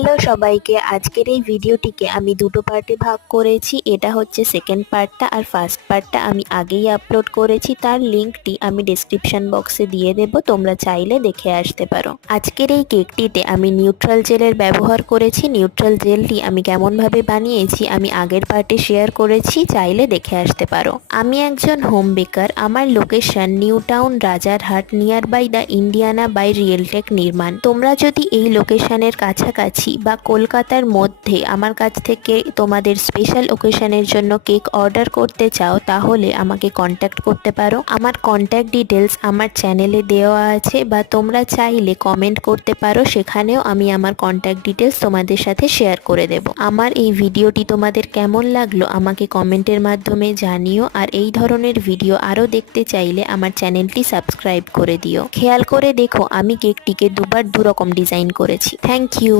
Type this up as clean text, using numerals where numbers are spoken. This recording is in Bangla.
হ্যালো সবাইকে, আজকের এই ভিডিওটিকে আমি দুটো পার্টে ভাগ করেছি। এটা হচ্ছে সেকেন্ড পার্টটা, আর ফার্স্ট পার্টটা আমি আগেই আপলোড করেছি। তার লিঙ্কটি আমি ডেসক্রিপশন বক্সে দিয়ে দেব, তোমরা চাইলে দেখে আসতে পারো। আজকের এই কেকটিতে আমি নিউট্রাল জেলের ব্যবহার করেছি। নিউট্রাল জেলটি আমি কেমনভাবে বানিয়েছি আমি আগের পার্টে শেয়ার করেছি, চাইলে দেখে আসতে পারো। আমি একজন হোম বেকার। আমার location new town, Rajarhat, near by the Indiana by Realtek নির্মাণ। তোমরা যদি এই লোকেশনের কাছাকাছি বা কলকাতার মধ্যে আমার কাছ থেকে তোমাদের স্পেশাল ওকেশনের জন্য কেক অর্ডার করতে চাও, তাহলে আমাকে কন্ট্যাক্ট করতে পারো। আমার কন্ট্যাক্ট ডিটেলস আমার চ্যানেলে দেওয়া আছে, বা তোমরা চাইলে কমেন্ট করতে পারো, সেখানেও আমি আমার কন্ট্যাক্ট ডিটেলস তোমাদের সাথে শেয়ার করে দেব। আমার এই ভিডিওটি তোমাদের কেমন লাগলো আমাকে কমেন্টের মাধ্যমে জানিও, আর এই ধরনের ভিডিও আরও দেখতে চাইলে আমার চ্যানেলটি সাবস্ক্রাইব করে দিও। খেয়াল করে দেখো, আমি কেকটিকে দুবার দুরকম ডিজাইন করেছি। Thank you.